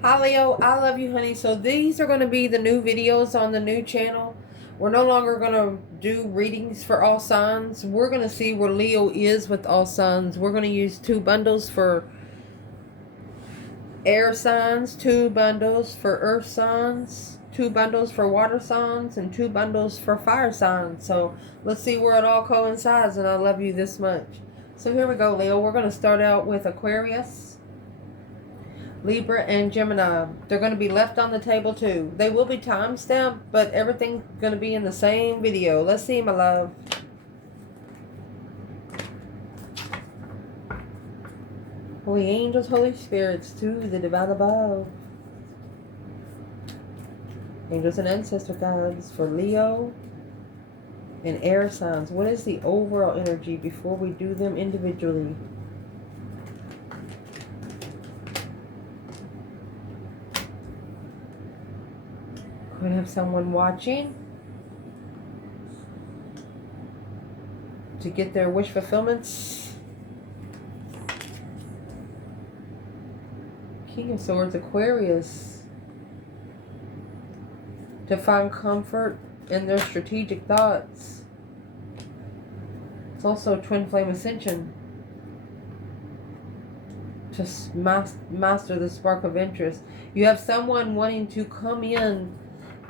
Hi Leo, I love you honey. So these are going to be the new videos on the new channel. We're no longer going to do readings for all signs. We're going to see where Leo is with all signs. We're going to use 2 bundles for air signs, 2 bundles for earth signs, 2 bundles for water signs, and 2 bundles for fire signs. So let's see where it all coincides, and I love you this much. So here we go, Leo. We're going to start out with Aquarius, Libra, and Gemini. They're going to be left on the table too. They will be time stamped, but everything's going to be in the same video. Let's see, my love. Holy angels, Holy spirits, to the divine above. Angels and ancestor guides for Leo and air signs. What is the overall energy before we do them individually? Could have someone watching to get their wish fulfillments. King of Swords, Aquarius, to find comfort in their strategic thoughts. It's also twin flame ascension, to master the spark of interest. You have someone wanting to come in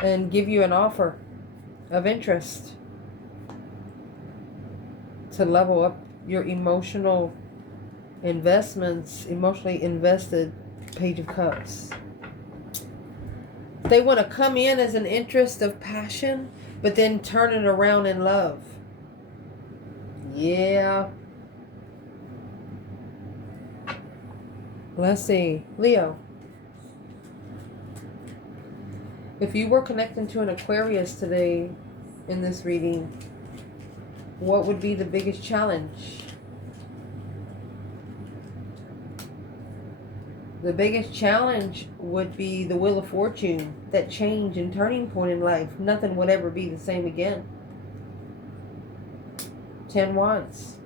and give you an offer of interest to level up your emotional investments, emotionally invested. Page of Cups. They want to come in as an interest of passion, but then turn it around in love. Yeah. Let's see. Leo. If you were connecting to an Aquarius today in this reading, what would be the biggest challenge? The biggest challenge would be the Wheel of Fortune, that change and turning point in life. Nothing would ever be the same again. 10 Wands.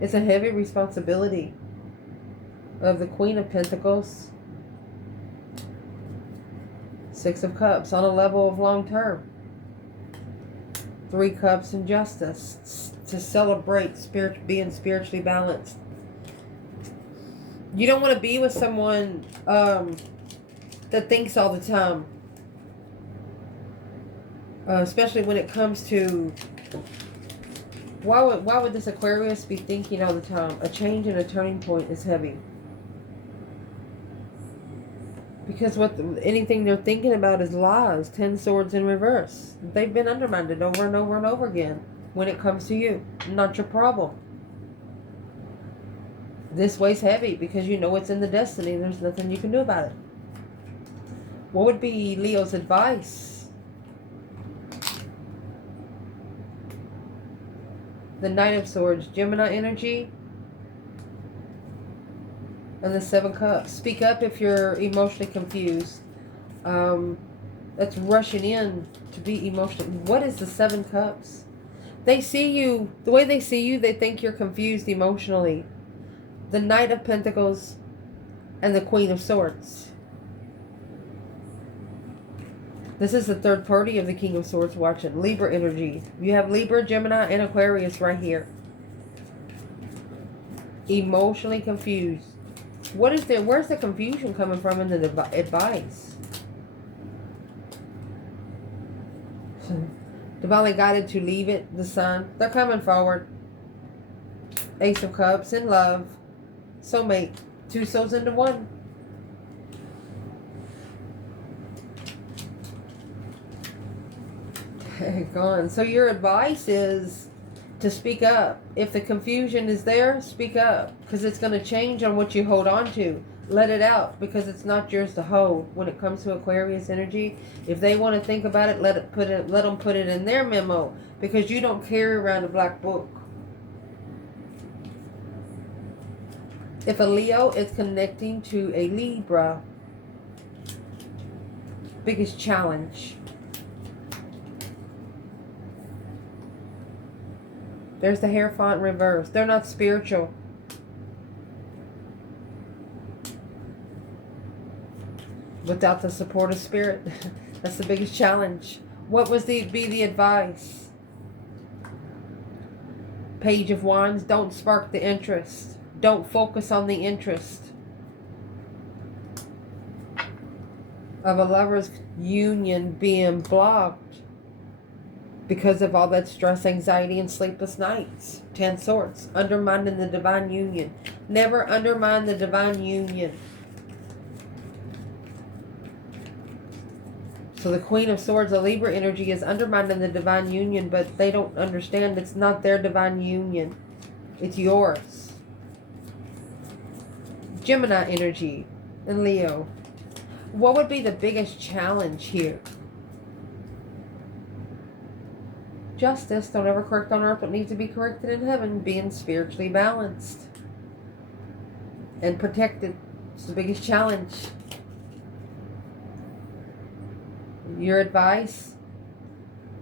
It's a heavy responsibility of the Queen of Pentacles. 6 of Cups on a level of long term. 3 Cups and Justice, to celebrate being spiritually balanced. You don't want to be with someone that thinks all the time. Especially when it comes to, why would this Aquarius be thinking all the time? A change and a turning point is heavy. Because anything they're thinking about is lies. 10 Swords in reverse. They've been undermined over and over and over again when it comes to you. Not your problem. This weighs heavy because you know it's in the destiny. There's nothing you can do about it. What would be Leo's advice? The Knight of Swords, Gemini energy, and the 7 Cups. Speak up if you're emotionally confused. That's rushing in to be emotional. What is the 7 Cups? They see you, the way they see you, they think you're confused emotionally. The Knight of Pentacles and the Queen of Swords. This is the third party of the King of Swords watching. Libra energy. You have Libra, Gemini, and Aquarius right here. Emotionally confused. Where's the confusion coming from in the advice? Divinely guided to leave it, the Sun. They're coming forward. Ace of Cups, in love. Soulmate. 2 souls into 1. Gone. So your advice is to speak up. If the confusion is there, speak up. Because it's going to change on what you hold on to. Let it out, because it's not yours to hold. When it comes to Aquarius energy, if they want to think about it, let them put it in their memo. Because you don't carry around a black book. If a Leo is connecting to a Libra, biggest challenge. There's the Hierophant reverse. They're not spiritual. without the support of spirit. That's the biggest challenge. What was be the advice? Page of Wands, don't spark the interest. Don't focus on the interest of a lover's union being blocked because of all that stress, anxiety, and sleepless nights. 10 Swords, undermining the divine union. Never undermine the divine union. So the Queen of Swords, the Libra energy, is undermining the divine union, but they don't understand it's not their divine union. It's yours. Gemini energy and Leo. What would be the biggest challenge here? Justice. Don't ever correct on earth what needs to be corrected in heaven. Being spiritually balanced and protected. It's the biggest challenge. Your advice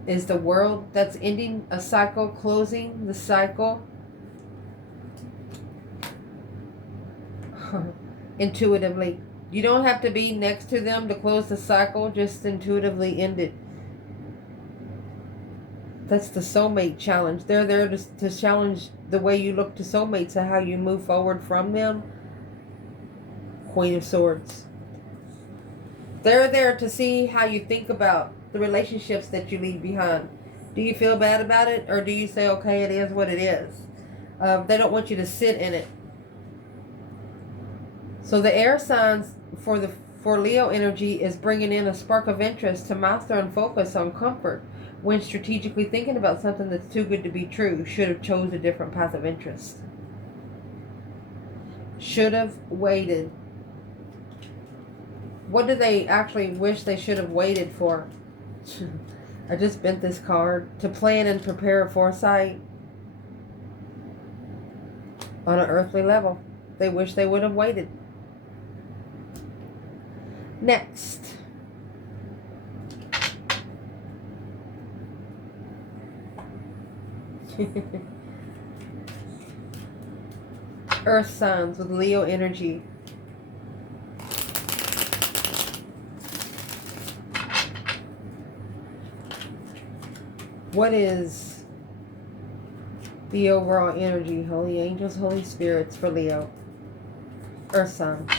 is the world that's ending a cycle, closing the cycle. Intuitively. You don't have to be next to them to close the cycle. Just intuitively end it. That's the soulmate challenge. They're there to challenge the way you look to soulmates and how you move forward from them. Queen of Swords. They're there to see how you think about the relationships that you leave behind. Do you feel bad about it, or do you say, okay, it is what it is? They don't want you to sit in it. So the air signs for Leo energy is bringing in a spark of interest to master and focus on comfort when strategically thinking about something that's too good to be true. Should have chose a different path of interest. Should have waited. What do they actually wish they should have waited for? I just bent this card. To plan and prepare foresight on an earthly level. They wish they would have waited. Next. Earth signs with Leo energy. What is the overall energy? Holy angels, Holy spirits for Leo. Earth signs.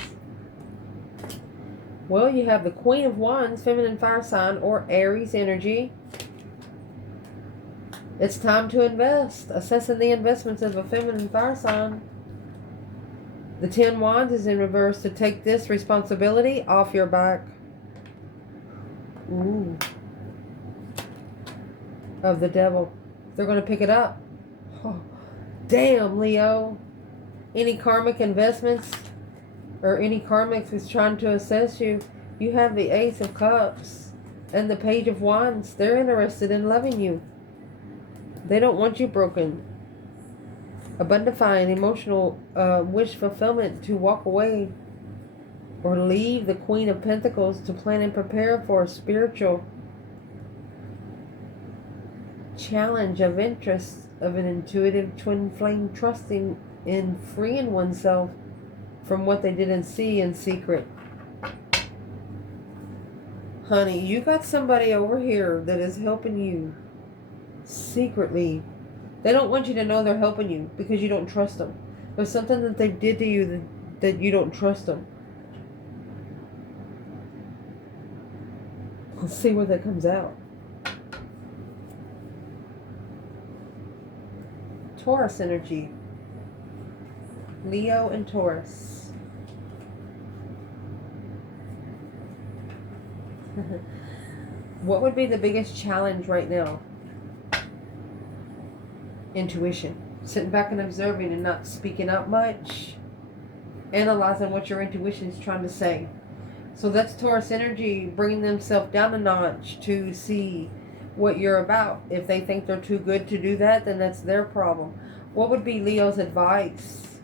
Well, you have the Queen of Wands, feminine fire sign, or Aries energy. It's time to invest. Assessing the investments of a feminine fire sign. The 10 Wands is in reverse. To take this responsibility off your back. Ooh. Of the devil. They're going to pick it up. Oh, damn, Leo. Any karmic investments or any karmics who's trying to assess you, you have the Ace of Cups and the Page of Wands. They're interested in loving you. They don't want you broken. Abundifying emotional wish fulfillment to walk away or leave the Queen of Pentacles to plan and prepare for a spiritual challenge of interest of an intuitive twin flame, trusting in freeing oneself from what they didn't see in secret. Honey, you got somebody over here that is helping you secretly. They don't want you to know they're helping you because you don't trust them. There's something that they did to you that you don't trust them. Let's see where that comes out. Taurus energy. Leo and Taurus. What would be the biggest challenge right now? Intuition. Sitting back and observing and not speaking up much. Analyzing what your intuition is trying to say. So that's Taurus energy bringing themselves down a notch to see what you're about. If they think they're too good to do that, then that's their problem. What would be Leo's advice?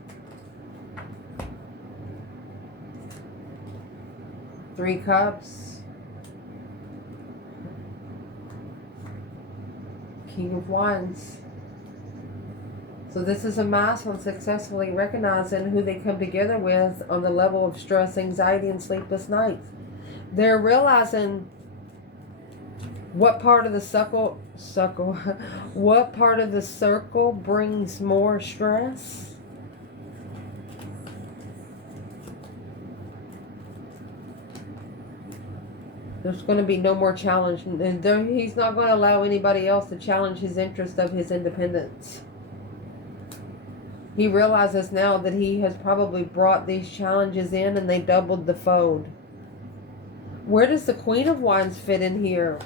3 Cups. King of Wands. So this is a milestone, successfully recognizing who they come together with on the level of stress, anxiety, and sleepless nights. They're realizing what part of the what part of the circle brings more stress. There's going to be no more challenge. And he's not going to allow anybody else to challenge his interest of his independence. He realizes now that he has probably brought these challenges in and they doubled the fold. Where does the Queen of Wands fit in here?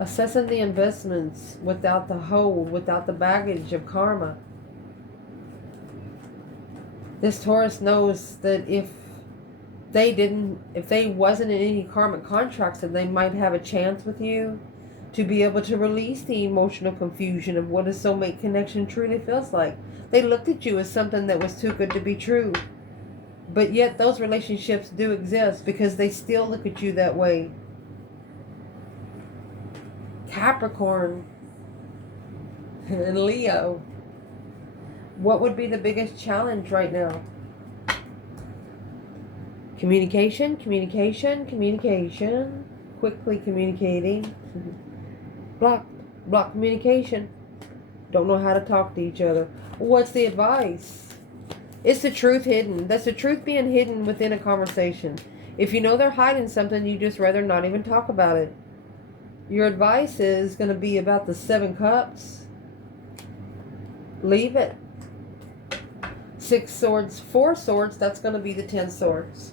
Assessing the investments without the hold, without the baggage of karma. This Taurus knows that if they wasn't in any karmic contracts, then they might have a chance with you to be able to release the emotional confusion of what a soulmate connection truly feels like. They looked at you as something that was too good to be true. But yet those relationships do exist because they still look at you that way. Capricorn and Leo. What would be the biggest challenge right now? Communication, communication, communication. Quickly communicating. Block communication. Don't know how to talk to each other. What's the advice? It's the truth hidden. That's the truth being hidden within a conversation. If you know they're hiding something, you just rather not even talk about it. Your advice is going to be about the 7 cups. Leave it. 6 swords, 4 swords, that's going to be the 10 swords.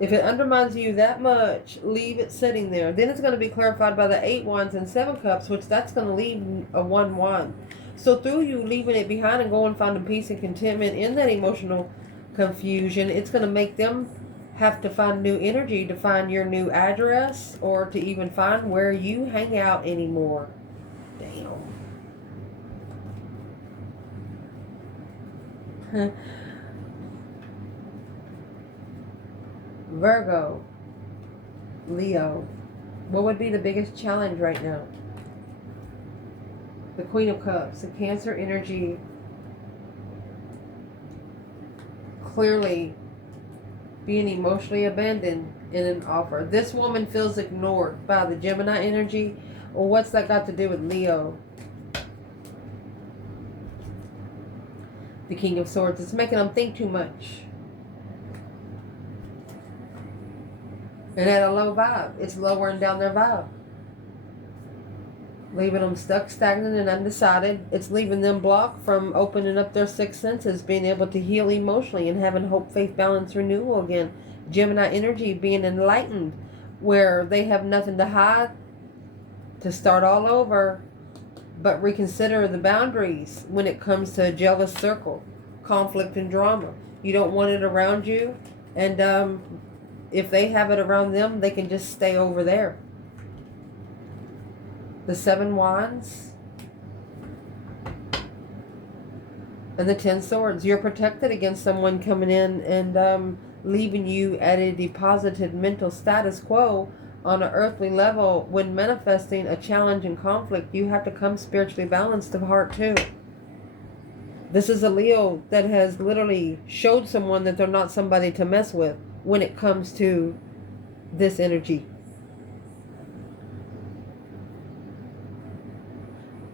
If it undermines you that much, leave it sitting there. Then it's going to be clarified by the 8 wands and 7 cups, which that's going to leave a 1 wand. So through you leaving it behind and going finding peace and contentment in that emotional confusion, it's going to make them have to find new energy to find your new address or to even find where you hang out anymore. Damn. Virgo, Leo, what would be the biggest challenge right now? The Queen of Cups, the Cancer energy, clearly being emotionally abandoned in an offer. This woman feels ignored by the Gemini energy. Well, what's that got to do with Leo? The King of Swords. It's making them think too much. And at a low vibe. It's lowering down their vibe. Leaving them stuck, stagnant, and undecided. It's leaving them blocked from opening up their 6 senses, being able to heal emotionally and having hope, faith, balance, renewal again. Gemini energy being enlightened, where they have nothing to hide, to start all over, but reconsider the boundaries when it comes to a jealous circle, conflict, and drama. You don't want it around you, and if they have it around them, they can just stay over there. The 7 wands and the 10 swords. You're protected against someone coming in and leaving you at a deposited mental status quo on an earthly level. When manifesting a challenge and conflict, you have to come spiritually balanced of heart too. This is a Leo that has literally showed someone that they're not somebody to mess with when it comes to this energy.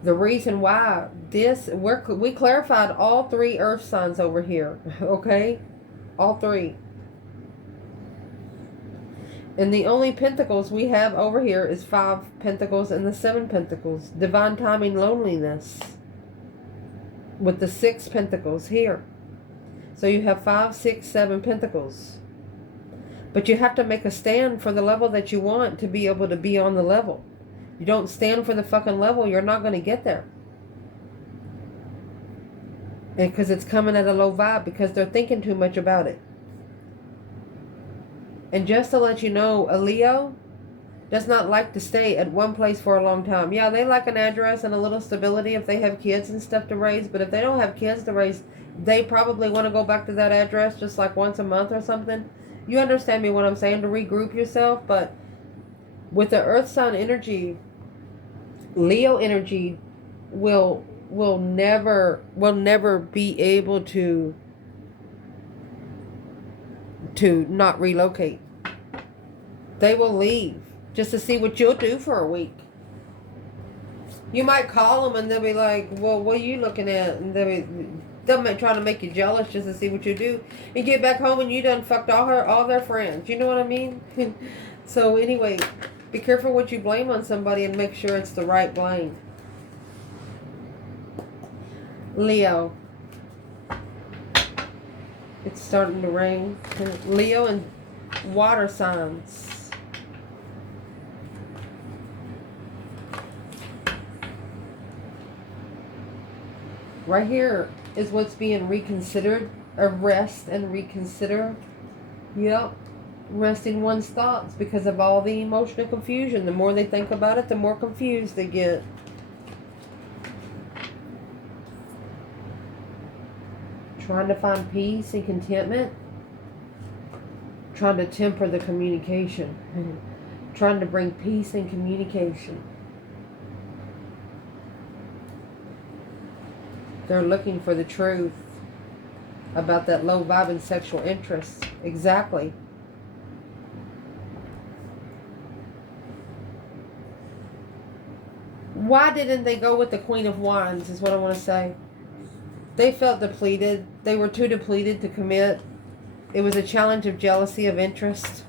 The reason why we clarified all 3 earth signs over here, okay? All 3. And the only pentacles we have over here is 5 pentacles and the 7 pentacles. Divine timing, loneliness. With the 6 pentacles here. So you have 5, 6, 7 pentacles. But you have to make a stand for the level that you want to be able to be on the level. You don't stand for the fucking level, you're not going to get there. And because it's coming at a low vibe, because they're thinking too much about it. And just to let you know, a Leo does not like to stay at one place for a long time. Yeah, they like an address and a little stability if they have kids and stuff to raise. But if they don't have kids to raise, they probably want to go back to that address just like once a month or something. You understand me what I'm saying, to regroup yourself. But with the earth sign energy, Leo energy will never be able to not relocate. They will leave just to see what you'll do for a week. You might call them and they'll be like, well, what are you looking at? And they'll try to make you jealous just to see what you do. You get back home and you done fucked all their friends. You know what I mean? So anyway, be careful what you blame on somebody and make sure it's the right blame. Leo. It's starting to rain. Leo and water signs. Right here is what's being reconsidered. Arrest and reconsider. Yep. Resting one's thoughts because of all the emotional confusion. The more they think about it, the more confused they get. Trying to find peace and contentment. Trying to temper the communication. Trying to bring peace and communication. They're looking for the truth about that low vibing sexual interest. Exactly. Why didn't they go with the Queen of Wands is what I want to say. They felt depleted. They were too depleted to commit. It was a challenge of jealousy, of interest.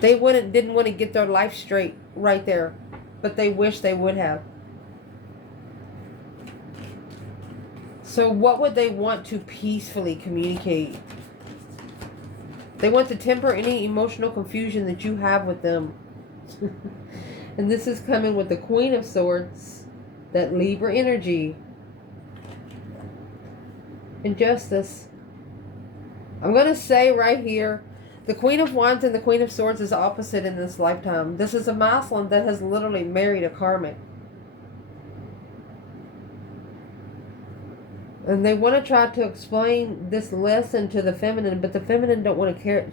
They didn't want to get their life straight right there, but they wish they would have. So what would they want to peacefully communicate? They want to temper any emotional confusion that you have with them. And this is coming with the Queen of Swords, that Libra energy. And Justice. I'm going to say right here, the Queen of Wands and the Queen of Swords is opposite in this lifetime. This is a masculine that has literally married a karmic. And they want to try to explain this lesson to the feminine, but the feminine don't want to care.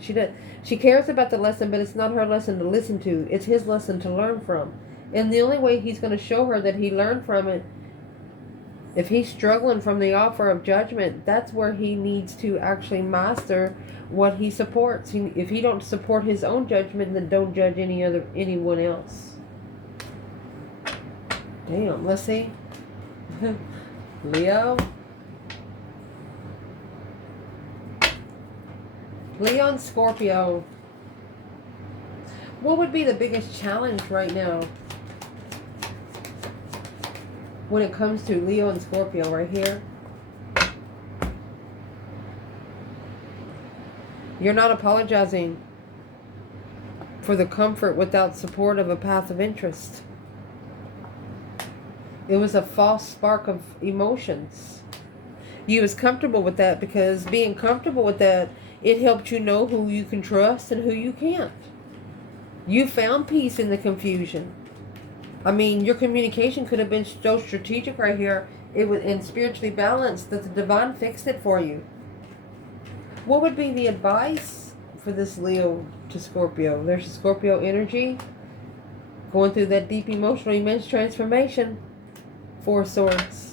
She cares about the lesson, but it's not her lesson to listen to. It's his lesson to learn from. And the only way he's going to show her that he learned from it, if he's struggling from the offer of judgment, that's where he needs to actually master what he supports. If he don't support his own judgment, then don't judge anyone else. Damn, let's see. Leo. Leo and Scorpio. What would be the biggest challenge right now when it comes to Leo and Scorpio right here? You're not apologizing for the comfort without support of a path of interest. It was a false spark of emotions. You was comfortable with that because being comfortable with that, it helped you know who you can trust and who you can't. You found peace in the confusion. I mean, your communication could have been so strategic right here. It was and spiritually balanced that the divine fixed it for you. What would be the advice for this Leo to Scorpio? There's a Scorpio energy going through that deep emotional immense transformation. 4 Swords.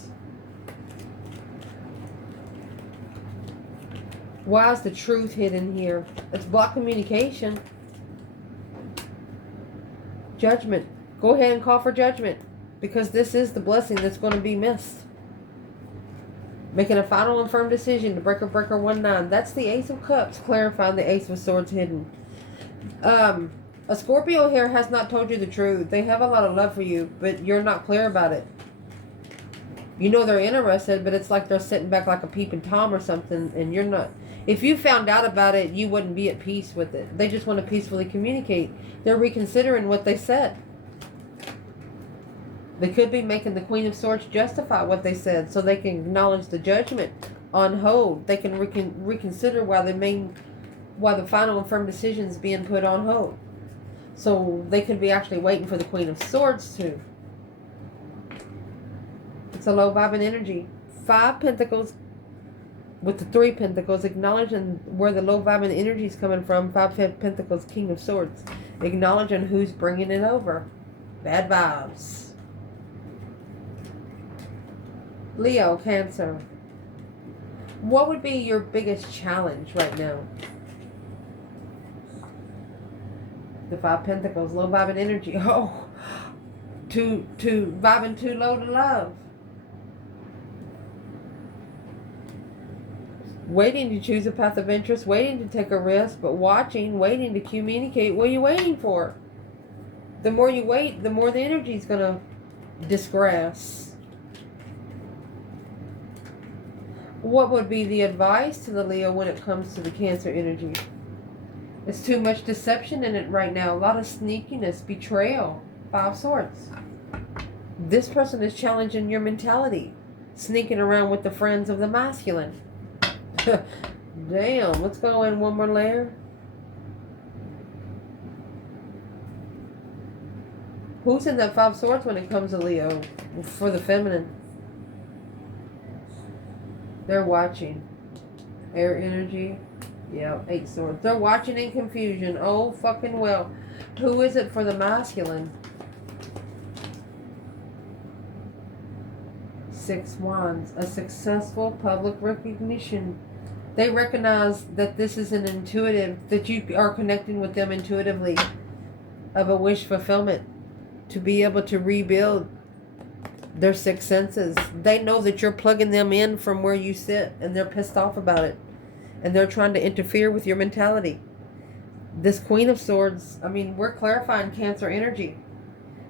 Why is the truth hidden here? It's blocked communication. Judgment. Go ahead and call for judgment, because this is the blessing that's going to be missed. Making a final and firm decision to breaker 1-9. That's the Ace of Cups, clarifying the Ace of Swords hidden. A Scorpio here has not told you the truth. They have a lot of love for you, but you're not clear about it. You know they're interested, but it's like they're sitting back like a peeping Tom or something, and you're not. If you found out about it, you wouldn't be at peace with it. They just want to peacefully communicate. They're reconsidering what they said. They could be making the Queen of Swords justify what they said so they can acknowledge the judgment on hold. They can reconsider why the final and firm decision is being put on hold. So they could be actually waiting for the Queen of Swords too. It's a low vibing energy. 5 Pentacles with the 3 Pentacles, acknowledging where the low vibing energy is coming from. 5 Pentacles, King of Swords, acknowledging who's bringing it over. Bad vibes. Leo, Cancer. What would be your biggest challenge right now? The Five Pentacles, low vibing energy. Oh, too vibing too low to love. Waiting to choose a path of interest, waiting to take a risk, but watching, waiting to communicate. What are you waiting for? The more you wait, the more the energy is going to digress. What would be the advice to the Leo when it comes to the Cancer energy? It's too much deception in it right now. A lot of sneakiness, betrayal. Five Swords. This person is challenging your mentality. Sneaking around with the friends of the masculine. Damn, let's go in one more layer. Who's in that Five Swords when it comes to Leo? For the feminine. They're watching. Air energy. Yeah, 8 Swords. They're watching in confusion. Oh, fucking well. Who is it for the masculine? 6 Wands. A successful public recognition. They recognize that this is an intuitive, that you are connecting with them intuitively, of a wish fulfillment, to be able to rebuild their 6 senses. They know that you're plugging them in from where you sit, and they're pissed off about it. And they're trying to interfere with your mentality. This Queen of Swords, I mean, we're clarifying Cancer energy.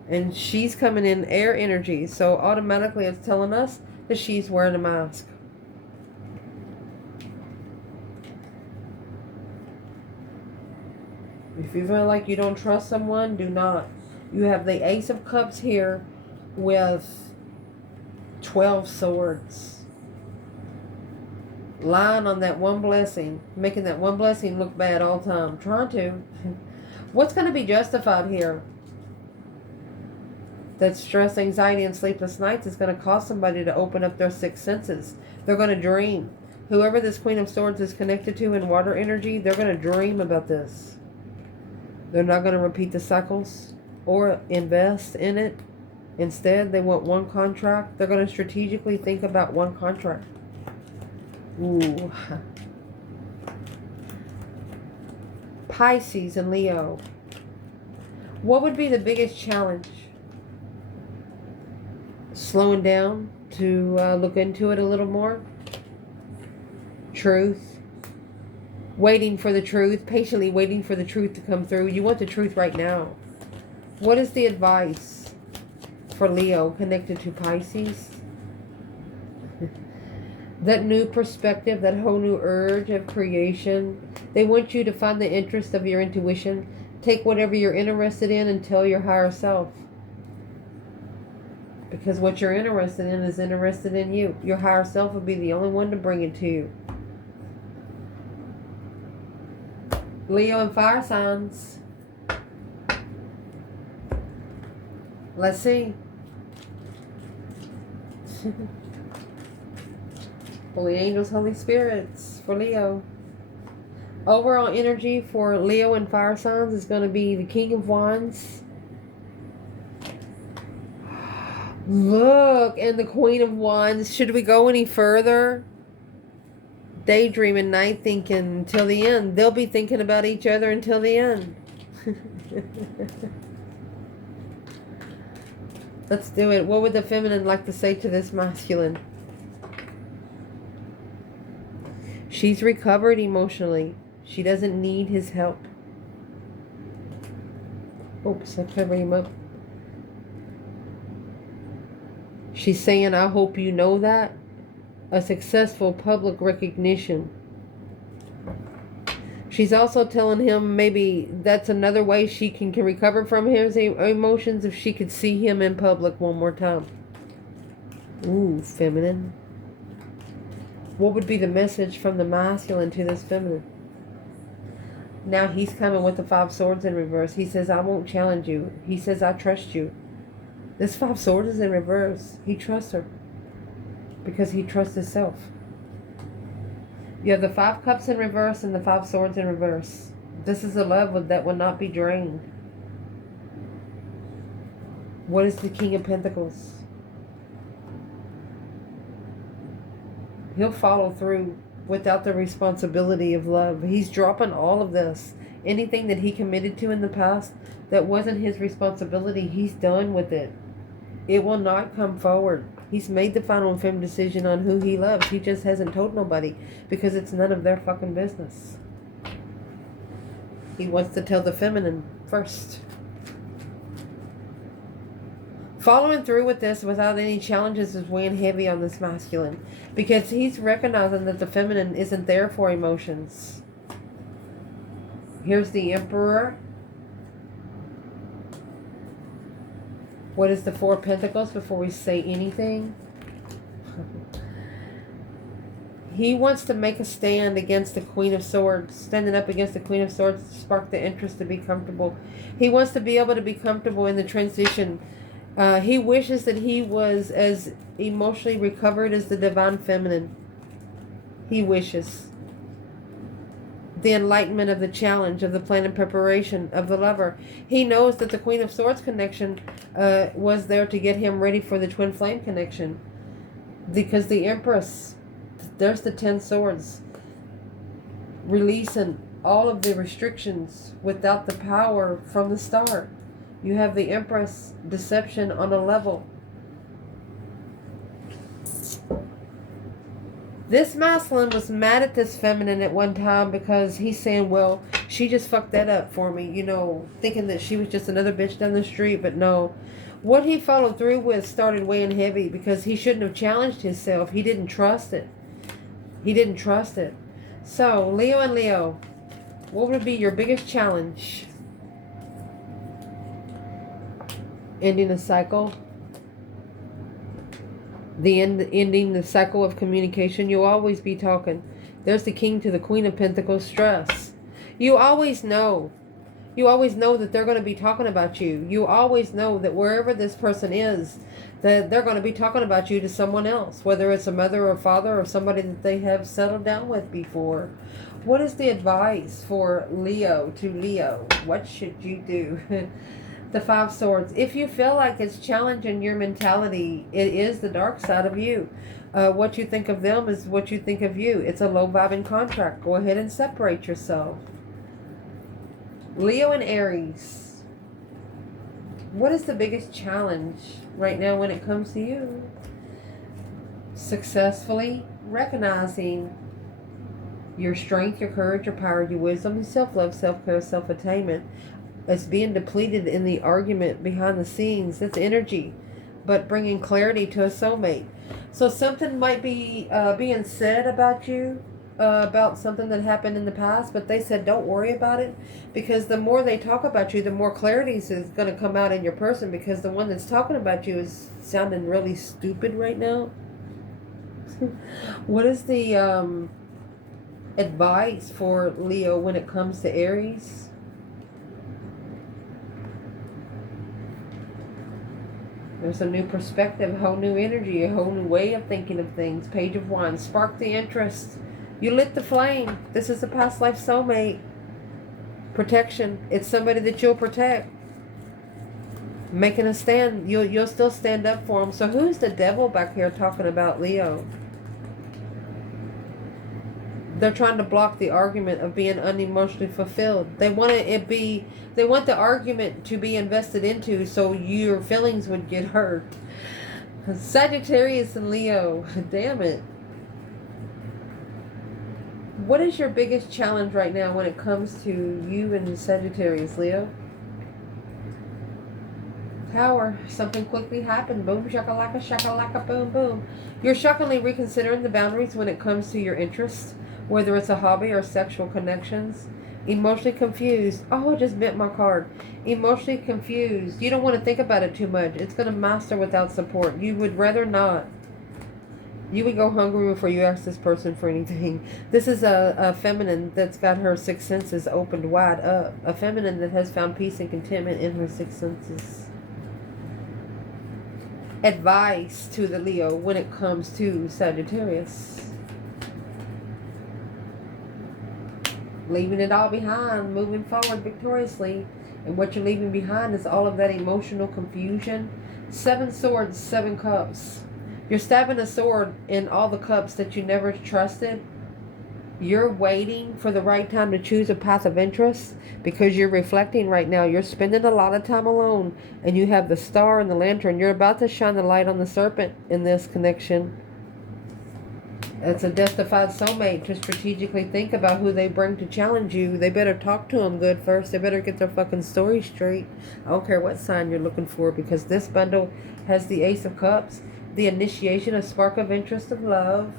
And she's coming in air energy. So automatically it's telling us that she's wearing a mask. If you feel like you don't trust someone, do not. You have the Ace of Cups here with 12 Swords. Lying on that one blessing, making that one blessing look bad all the time. Trying to. What's going to be justified here? That stress, anxiety, and sleepless nights is going to cause somebody to open up their 6 senses. They're going to dream. Whoever this Queen of Swords is connected to in water energy, they're going to dream about this. They're not going to repeat the cycles or invest in it. Instead, they want one contract. They're going to strategically think about one contract. Ooh. Pisces and Leo. What would be the biggest challenge? Slowing down to look into it a little more. Truth. Waiting for the truth. Patiently waiting for the truth to come through. You want the truth right now. What is the advice for Leo connected to Pisces? That new perspective, that whole new urge of creation. They want you to find the interest of your intuition. Take whatever you're interested in and tell your higher self. Because what you're interested in is interested in you. Your higher self will be the only one to bring it to you. Leo and fire signs. Let's see. Holy angels, Holy spirits for Leo. Overall energy for Leo and fire signs is going to be the King of Wands. Look, and the Queen of Wands. Should we go any further? Daydreaming, night thinking until the end. They'll be thinking about each other until the end. Let's do it. What would the feminine like to say to this masculine? She's recovered emotionally. She doesn't need his help. Oops, I covered him up. She's saying, I hope you know that. A successful public recognition. She's also telling him maybe that's another way she can recover from his emotions, if she could see him in public one more time. Ooh, feminine. What would be the message from the masculine to this feminine? Now he's coming with the 5 Swords in reverse. He says, I won't challenge you. He says, I trust you. This 5 Swords is in reverse. He trusts her. Because he trusts himself. You have the 5 Cups in reverse and the 5 Swords in reverse. This is a love that will not be drained. What is the King of Pentacles? He'll follow through without the responsibility of love. He's dropping all of this. Anything that he committed to in the past that wasn't his responsibility, he's done with it. It will not come forward. He's made the final and firm decision on who he loves. He just hasn't told nobody because it's none of their fucking business. He wants to tell the feminine first. Following through with this without any challenges is weighing heavy on this masculine because he's recognizing that the feminine isn't there for emotions. Here's the Emperor. What is the Four of Pentacles before we say anything? He wants to make a stand against the Queen of Swords. Standing up against the Queen of Swords to spark the interest to be comfortable. He wants to be able to be comfortable in the transition. He wishes that he was as emotionally recovered as the Divine Feminine. He wishes. The enlightenment of the challenge, of the plan and preparation, of the lover. He knows that the Queen of Swords connection was there to get him ready for the Twin Flame connection. Because the Empress, there's the 10 Swords. Releasing all of the restrictions without the power from the start. You have the Empress, deception on a level. This masculine was mad at this feminine at one time because he's saying, well, she just fucked that up for me, you know, thinking that she was just another bitch down the street. But no, what he followed through with started weighing heavy because he shouldn't have challenged himself. He didn't trust it. He didn't trust it. So, Leo and Leo, what would be your biggest challenge? Ending a cycle. Ending the cycle of communication. You'll always be talking. There's the King to the Queen of Pentacles. Stress. You always know. You always know that they're going to be talking about you. You always know that wherever this person is, that they're going to be talking about you to someone else. Whether it's a mother or a father or somebody that they have settled down with before. What is the advice for Leo to Leo? What should you do? The Five Swords. If you feel like it's challenging your mentality, it is the dark side of you. What you think of them is what you think of you. It's a low vibing contract. Go ahead and separate yourself. Leo and Aries. What is the biggest challenge right now when it comes to you? Successfully recognizing your strength, your courage, your power, your wisdom, your self-love, self-care, self-attainment. It's being depleted in the argument behind the scenes. That's energy. But bringing clarity to a soulmate. So something might be being said about you, about something that happened in the past, but they said don't worry about it, because the more they talk about you, the more clarity is going to come out in your person, because the one that's talking about you is sounding really stupid right now. What is the advice for Leo when it comes to Aries? There's a new perspective, a whole new energy, a whole new way of thinking of things. Page of Wands. Spark the interest. You lit the flame. This is a past life soulmate. Protection. It's somebody that you'll protect. Making a stand. You'll still stand up for them. So who's the devil back here talking about Leo? They're trying to block the argument of being unemotionally fulfilled. They want they want the argument to be invested into so your feelings would get hurt. Sagittarius and Leo. Damn it. What is your biggest challenge right now when it comes to you and Sagittarius, Leo? Tower. Something quickly happened. Boom, shakalaka, boom, boom. You're shockingly reconsidering the boundaries when it comes to your interests. Whether it's a hobby or sexual connections. Emotionally confused. Oh, I just bent my card. Emotionally confused. You don't want to think about it too much. It's going to master without support. You would rather not. You would go hungry before you ask this person for anything. This is a feminine that's got her six senses opened wide up. A feminine that has found peace and contentment in her six senses. Advice to the Leo when it comes to Sagittarius. Leaving it all behind, moving forward victoriously. And what you're leaving behind is all of that emotional confusion. 7 swords, 7 cups. You're stabbing a sword in all the cups that you never trusted. You're waiting for the right time to choose a path of interest because you're reflecting right now. You're spending a lot of time alone, and you have the star and the lantern. You're about to shine the light on the serpent in this connection. It's a death-defied soulmate to strategically think about who they bring to challenge you. They better talk to them good first. They better get their fucking story straight. I don't care what sign you're looking for, because this bundle has the Ace of Cups, the initiation, a spark of interest of love.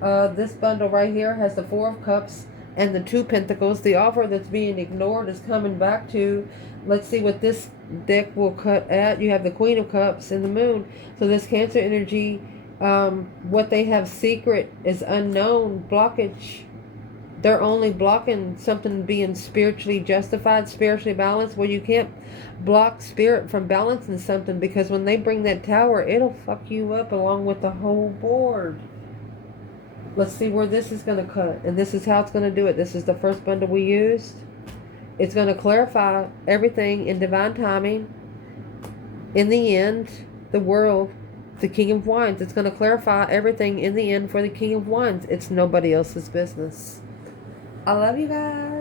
This bundle right here has the Four of Cups and the Two Pentacles. The offer that's being ignored is coming back to. Let's see what this deck will cut at. You have the Queen of Cups and the Moon. So this Cancer energy, what they have secret is unknown. Blockage. They're only blocking something being spiritually justified, spiritually balanced. Well, you can't block spirit from balancing something, because when they bring that tower, it'll fuck you up along with the whole board. Let's see where this is going to cut. And this is how it's going to do it. This is the first bundle we used. It's going to clarify everything in divine timing. In the end, the world, the King of Wands. It's going to clarify everything in the end for the King of Wands. It's nobody else's business. I love you guys.